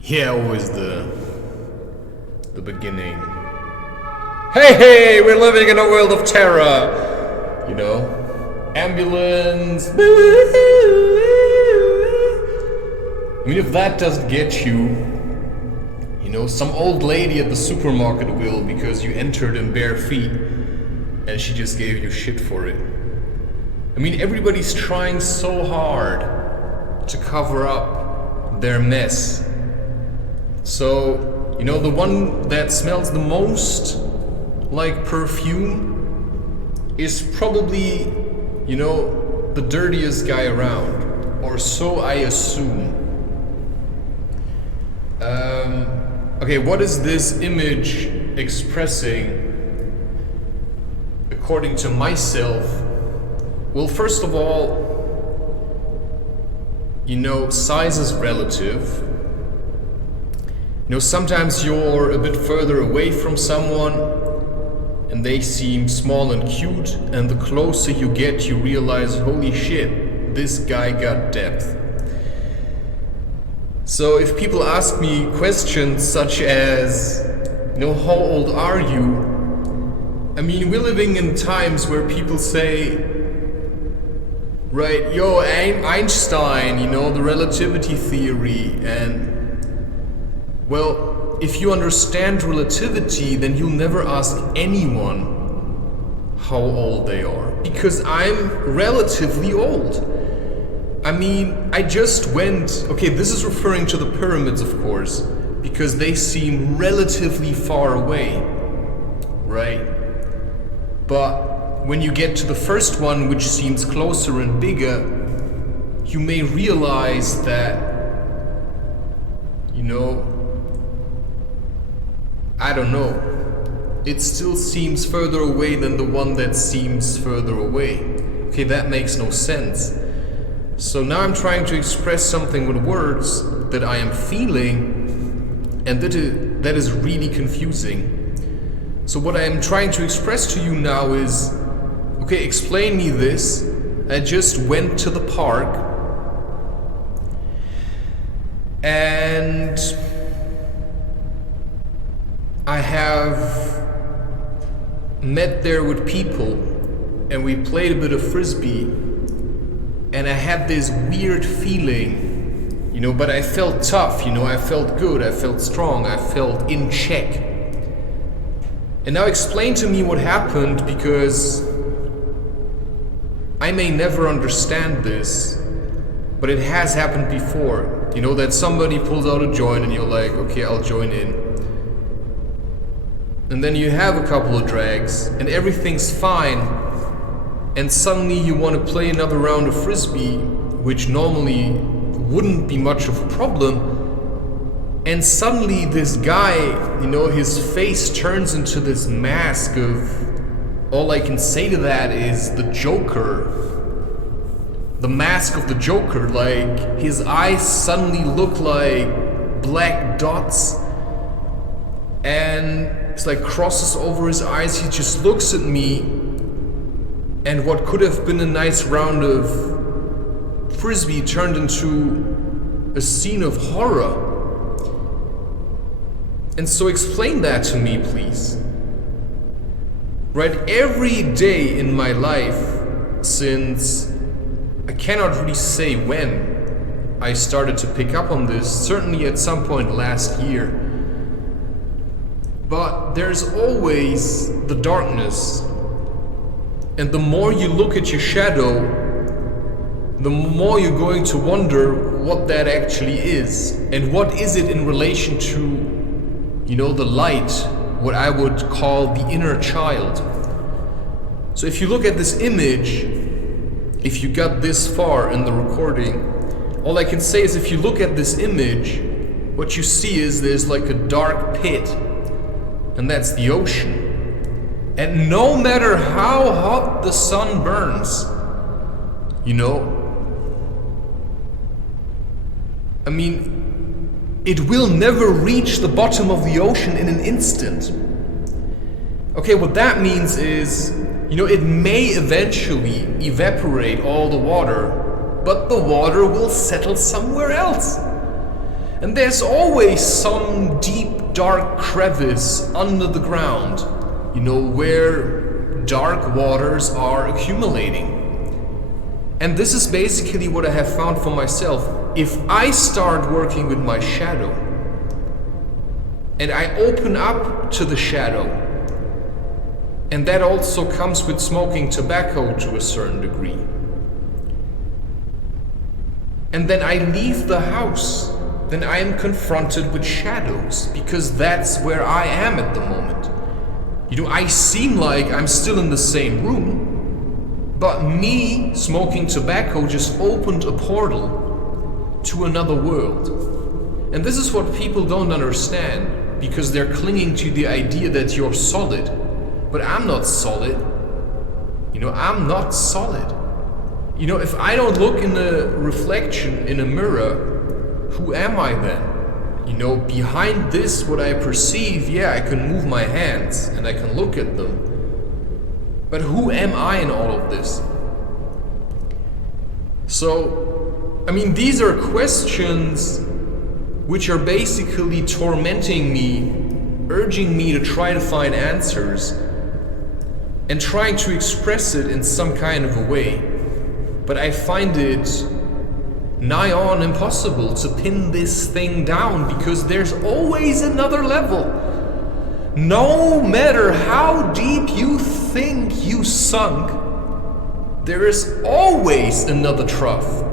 Yeah, always the beginning. Hey, we're living in a world of terror. You know, ambulance. I mean, if that doesn't get you, you know, some old lady at the supermarket will, because you entered in bare feet, and she just gave you shit for it. I mean, everybody's trying so hard to cover up their mess. So, you know, the one that smells the most like perfume is probably, you know, the dirtiest guy around, or so I assume. Okay, what is this image expressing according to myself? Well, first of all, you know, size is relative. You know, sometimes you're a bit further away from someone and they seem small and cute, and the closer you get, you realize, holy shit, this guy got depth. So if people ask me questions such as, you know, how old are you? I mean, we're living in times where people say, right, yo, Einstein, you know, the relativity theory, and well, if you understand relativity, then you'll never ask anyone how old they are, because I'm relatively old. I mean, I just went, okay, this is referring to the pyramids, of course, because they seem relatively far away, right? But when you get to the first one, which seems closer and bigger, you may realize that, you know, I don't know, it still seems further away than the one that seems further away. Okay, that makes no sense. So now I'm trying to express something with words that I am feeling, and that is really confusing. So what I am trying to express to you now is, okay, explain me this. I just went to the park and I have met there with people and we played a bit of frisbee, and I had this weird feeling, you know, but I felt tough, you know, I felt good, I felt strong, I felt in check. And now explain to me what happened, because I may never understand this, but it has happened before. You know, that somebody pulls out a joint and you're like, okay, I'll join in. And then you have a couple of drags and everything's fine. And suddenly you want to play another round of frisbee, which normally wouldn't be much of a problem. And suddenly this guy, you know, his face turns into this mask of, all I can say to that is the Joker. The mask of the Joker, like his eyes suddenly look like black dots, and it's like crosses over his eyes. He just looks at me, and what could have been a nice round of frisbee turned into a scene of horror. And so explain that to me, please. Right, every day in my life, since I cannot really say when I started to pick up on this, certainly at some point last year, but there's always the darkness. And the more you look at your shadow, the more you're going to wonder what that actually is. And what is it in relation to, you know, the light, what I would call the inner child. So if you look at this image, if you got this far in the recording, all I can say is if you look at this image, what you see is there's like a dark pit, and that's the ocean. And no matter how hot the sun burns, you know, I mean, it will never reach the bottom of the ocean in an instant. Okay, what that means is, you know, it may eventually evaporate all the water, but the water will settle somewhere else. And there's always some deep, dark crevice under the ground, you know, where dark waters are accumulating. And this is basically what I have found for myself. If I start working with my shadow, and I open up to the shadow, and that also comes with smoking tobacco to a certain degree, and then I leave the house, then I am confronted with shadows, because that's where I am at the moment. You know, I seem like I'm still in the same room, but me smoking tobacco just opened a portal to another world. And this is what people don't understand, because they're clinging to the idea that you're solid. But I'm not solid. You know, I'm not solid. You know, if I don't look in a reflection in a mirror, who am I then? You know, behind this, what I perceive, yeah, I can move my hands and I can look at them. But who am I in all of this? So, I mean, these are questions which are basically tormenting me, urging me to try to find answers and trying to express it in some kind of a way. But I find it nigh on impossible to pin this thing down, because there's always another level. No matter how deep you think you sunk, there is always another trough.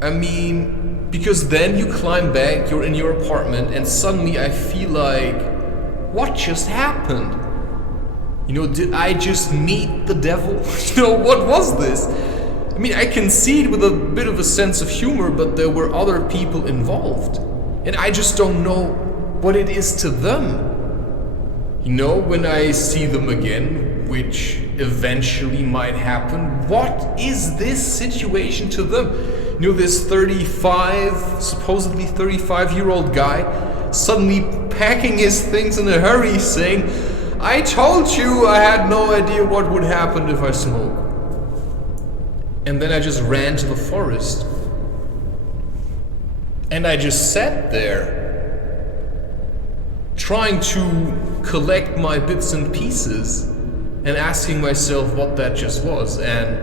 I mean, because then you climb back, you're in your apartment, and suddenly I feel like, what just happened? You know, did I just meet the devil? You know, what was this? I mean, I concede with a bit of a sense of humor, but there were other people involved. And I just don't know what it is to them. You know, when I see them again, which eventually might happen, what is this situation to them? You know, this supposedly 35-year-old guy, suddenly packing his things in a hurry, saying, I told you I had no idea what would happen if I smoke. And then I just ran to the forest. And I just sat there, trying to collect my bits and pieces and asking myself what that just was. And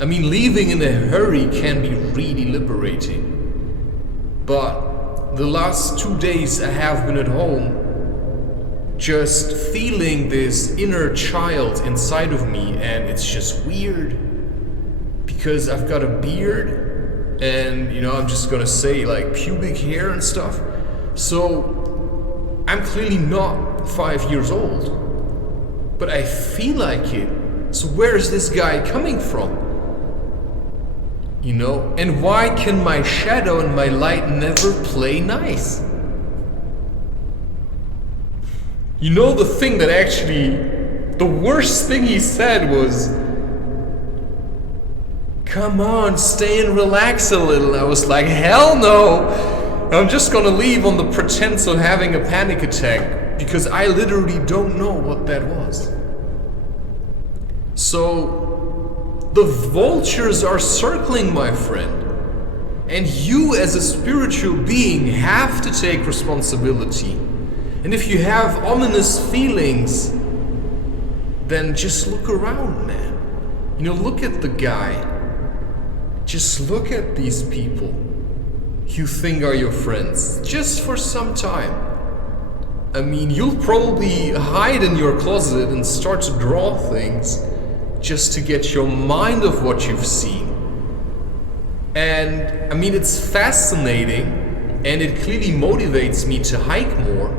I mean, leaving in a hurry can be really liberating. But the last 2 days I have been at home, just feeling this inner child inside of me, and it's just weird because I've got a beard and, you know, I'm just gonna say like pubic hair and stuff. So I'm clearly not 5 years old, but I feel like it. So where is this guy coming from? You know, and why can my shadow and my light never play nice? You know, the thing that actually, the worst thing he said was, come on, stay and relax a little. I was like, hell no! I'm just gonna leave on the pretense of having a panic attack, because I literally don't know what that was. So, the vultures are circling, my friend. And you as a spiritual being have to take responsibility. And if you have ominous feelings, then just look around, man. You know, look at the guy. Just look at these people you think are your friends, just for some time. I mean, you'll probably hide in your closet and start to draw things just to get your mind off what you've seen. And I mean, it's fascinating, and it clearly motivates me to hike more.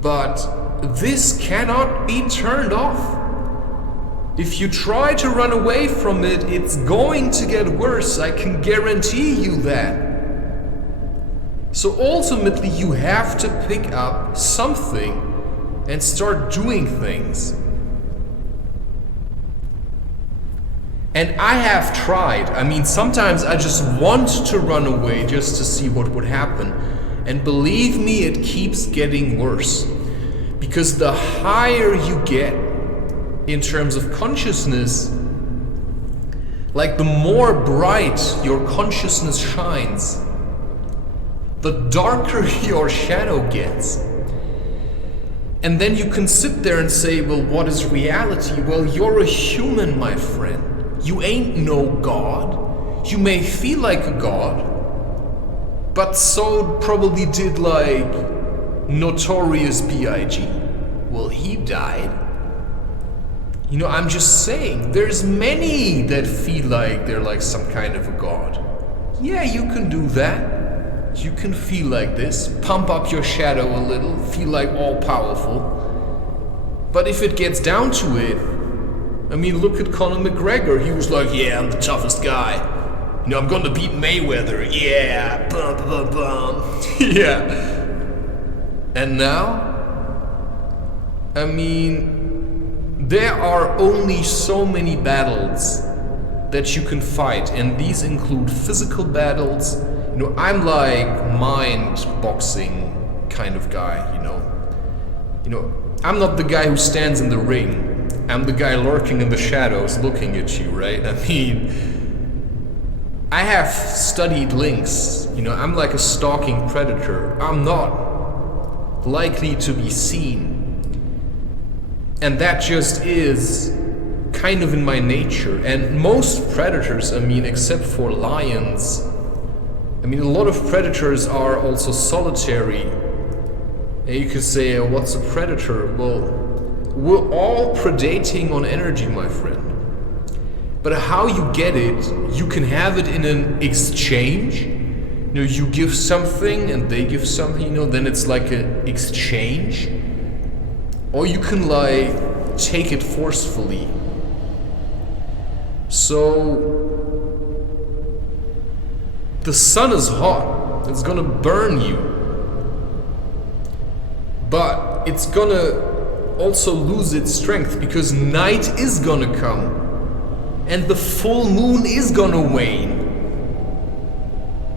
But this cannot be turned off. If you try to run away from it, it's going to get worse, I can guarantee you that. So ultimately you have to pick up something and start doing things. And I have tried. I mean, sometimes I just want to run away just to see what would happen. And believe me, it keeps getting worse. Because the higher you get in terms of consciousness, Like the more bright your consciousness shines, the darker your shadow gets. And then you can sit there and say, well, what is reality? Well, you're a human, my friend. You ain't no god. You may feel like a god, but so probably did like Notorious B.I.G. Well, he died. You know, I'm just saying, there's many that feel like they're like some kind of a god. Yeah, you can do that. You can feel like this, pump up your shadow a little, feel like all powerful. But if it gets down to it, I mean, look at Conor McGregor. He was like, yeah, I'm the toughest guy. You know, I'm gonna beat Mayweather. Yeah, bum, bum, bum. Yeah. And now, I mean, there are only so many battles that you can fight, and these include physical battles. You know, I'm like mind boxing kind of guy, you know. I'm not the guy who stands in the ring. I'm the guy lurking in the shadows looking at you, right? I mean, I have studied lynx, you know, I'm like a stalking predator. I'm not likely to be seen. And that just is kind of in my nature. And most predators, I mean, except for lions, I mean, a lot of predators are also solitary. And you could say, what's a predator? Well, we're all predating on energy, my friend. But how you get it, you can have it in an exchange. You know, you give something and they give something, you know, then it's like an exchange. Or you can like take it forcefully. So the sun is hot, it's gonna burn you. But it's gonna also lose its strength because night is gonna come. And the full moon is gonna wane.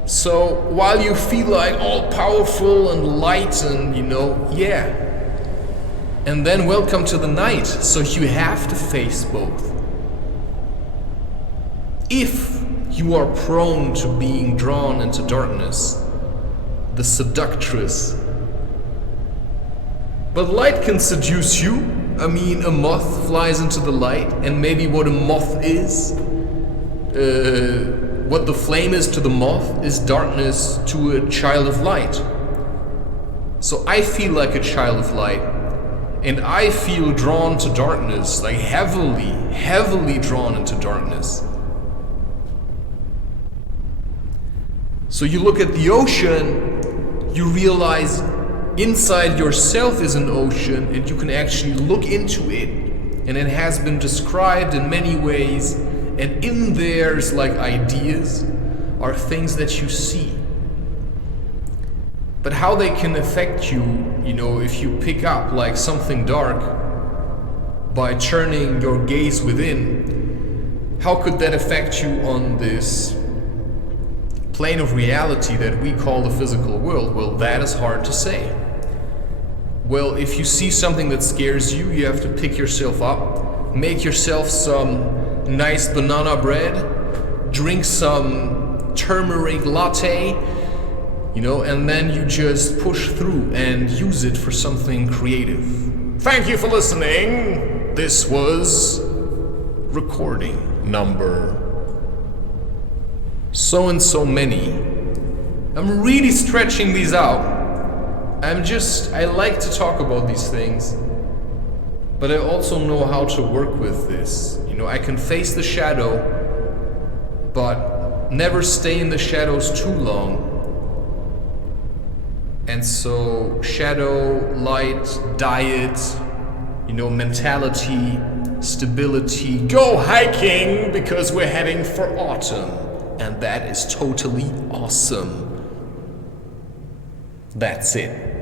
So while you feel like all powerful and light and, you know, yeah. And then welcome to the night, so you have to face both. If you are prone to being drawn into darkness, the seductress. But light can seduce you. I mean, a moth flies into the light, and maybe what a moth is, what the flame is to the moth, is darkness to a child of light. So I feel like a child of light. And I feel drawn to darkness, like heavily drawn into darkness. So you look at the ocean, you realize inside yourself is an ocean, and you can actually look into it. And it has been described in many ways, and in there's like ideas are things that you see. But how they can affect you, you know, if you pick up like something dark by turning your gaze within, how could that affect you on this plane of reality that we call the physical world? Well, that is hard to say. Well, if you see something that scares you, you have to pick yourself up, make yourself some nice banana bread, drink some turmeric latte, you know, and then you just push through and use it for something creative. Thank you for listening. This was recording number so and so many. I'm really stretching these out. I like to talk about these things, but I also know how to work with this. You know, I can face the shadow, but never stay in the shadows too long. And so shadow, light, diet, you know, mentality, stability, go hiking because we're heading for autumn. And that is totally awesome. That's it.